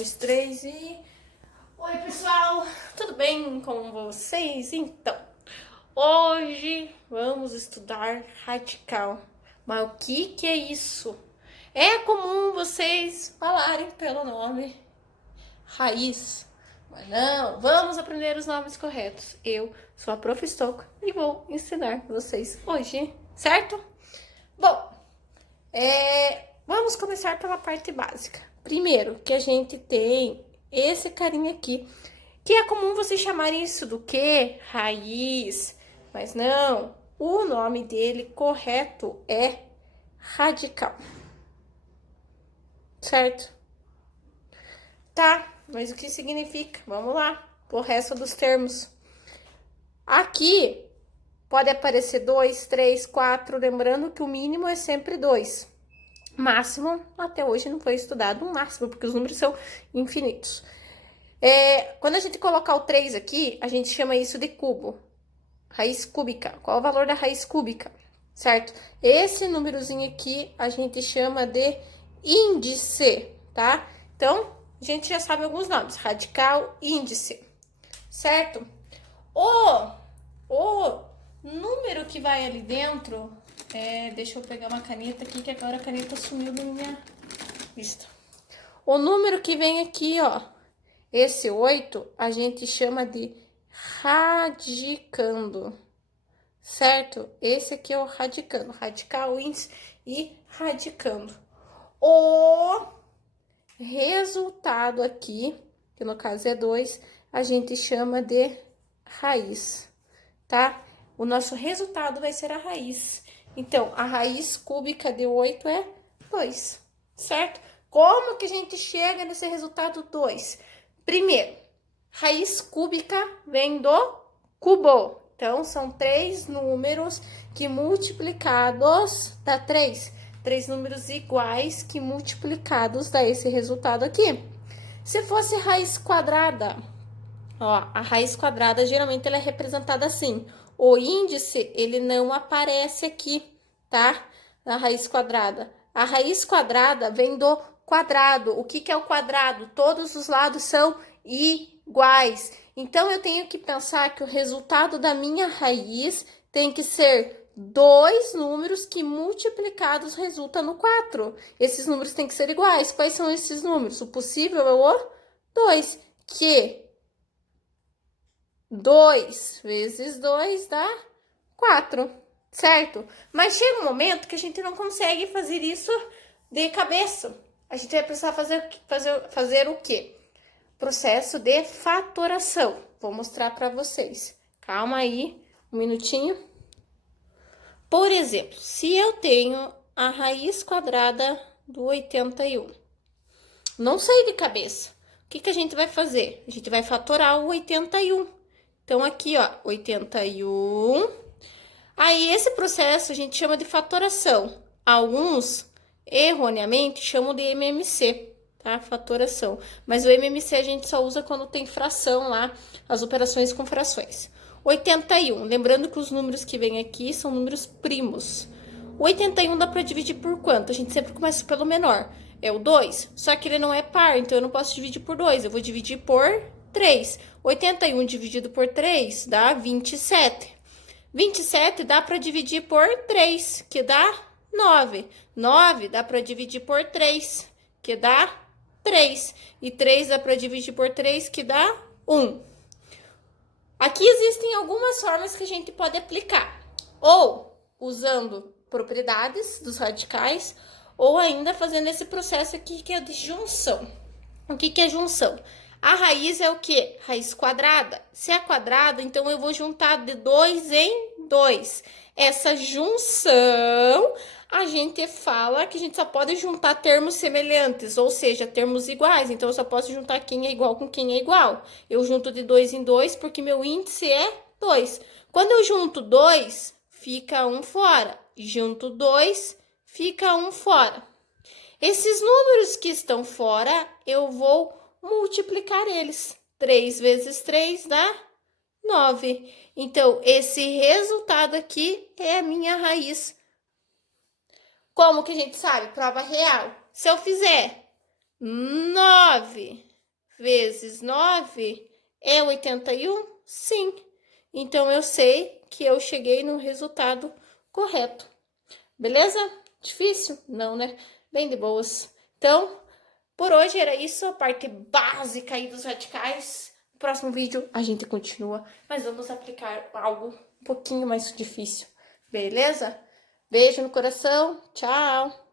dois, três e... Oi, pessoal! Tudo bem com vocês? Então, hoje vamos estudar radical. Mas o que é isso? É comum vocês falarem pelo nome raiz, mas não, vamos aprender os nomes corretos. Eu sou a Prof. Stocco e vou ensinar vocês hoje, certo? Bom, vamos começar pela parte básica. Primeiro, que a gente tem esse carinha aqui, que é comum vocês chamarem isso do quê? Raiz, mas não, o nome dele correto é radical, certo? Tá, mas o que significa? Vamos lá, o resto dos termos. Aqui pode aparecer 2, 3, 4, lembrando que o mínimo é sempre 2. Máximo, até hoje não foi estudado um máximo, porque os números são infinitos. Quando a gente colocar o 3 aqui, a gente chama isso de cubo. Raiz cúbica. Qual o valor da raiz cúbica? Certo? Esse númerozinho aqui a gente chama de índice, tá? Então, a gente já sabe alguns nomes. Radical, índice. Certo? O número que vai ali dentro... deixa eu pegar uma caneta aqui, que agora a caneta sumiu da minha vista. O número que vem aqui, ó, esse 8, a gente chama de radicando, certo? Esse aqui é o radicando, radical, índice e radicando. O resultado aqui, que no caso é 2, a gente chama de raiz, tá? O nosso resultado vai ser a raiz. Então, a raiz cúbica de 8 é 2, certo? Como que a gente chega nesse resultado 2? Primeiro, raiz cúbica vem do cubo. Então, são 3 números que multiplicados dá 3. 3 números iguais que multiplicados dá esse resultado aqui. Se fosse raiz quadrada, ó, a raiz quadrada geralmente ela é representada assim. O índice, ele não aparece aqui, tá? Na raiz quadrada. A raiz quadrada vem do quadrado. O que é o quadrado? Todos os lados são iguais. Então, eu tenho que pensar que o resultado da minha raiz tem que ser 2 números que multiplicados resulta no 4. Esses números têm que ser iguais. Quais são esses números? O possível é o 2, que 2 vezes 2 dá 4, certo? Mas chega um momento que a gente não consegue fazer isso de cabeça. A gente vai precisar fazer o quê? Processo de fatoração. Vou mostrar para vocês. Calma aí, um minutinho. Por exemplo, se eu tenho a raiz quadrada do 81, não sei de cabeça. O que a gente vai fazer? A gente vai fatorar o 81. Então, aqui, ó, 81. Aí, esse processo a gente chama de fatoração. Alguns, erroneamente, chamam de MMC, tá? Fatoração. Mas o MMC a gente só usa quando tem fração lá, as operações com frações. 81, lembrando que os números que vêm aqui são números primos. O 81 dá para dividir por quanto? A gente sempre começa pelo menor. É o 2, só que ele não é par, então eu não posso dividir por 2, eu vou dividir por 3. 81 dividido por 3 dá 27. 27 dá para dividir por 3, que dá 9. 9 dá para dividir por 3, que dá 3. E 3 dá para dividir por 3, que dá 1. Aqui existem algumas formas que a gente pode aplicar. Ou usando propriedades dos radicais, ou ainda fazendo esse processo aqui que é de junção. O que é junção? A raiz é o quê? Raiz quadrada. Se é quadrada, então eu vou juntar de 2 em 2. Essa junção, a gente fala que a gente só pode juntar termos semelhantes, ou seja, termos iguais. Então, eu só posso juntar quem é igual com quem é igual. Eu junto de 2 em 2 porque meu índice é 2. Quando eu junto 2, fica um fora. Junto 2, fica um fora. Esses números que estão fora, eu vou multiplicar eles. 3 vezes 3 dá 9. Então, esse resultado aqui é a minha raiz. Como que a gente sabe? Prova real. Se eu fizer 9 vezes 9 é 81? Sim. Então, eu sei que eu cheguei no resultado correto. Beleza? Difícil? Não, né? Bem de boas. Então, por hoje era isso, a parte básica aí dos radicais. No próximo vídeo a gente continua, mas vamos aplicar algo um pouquinho mais difícil. Beleza? Beijo no coração. Tchau!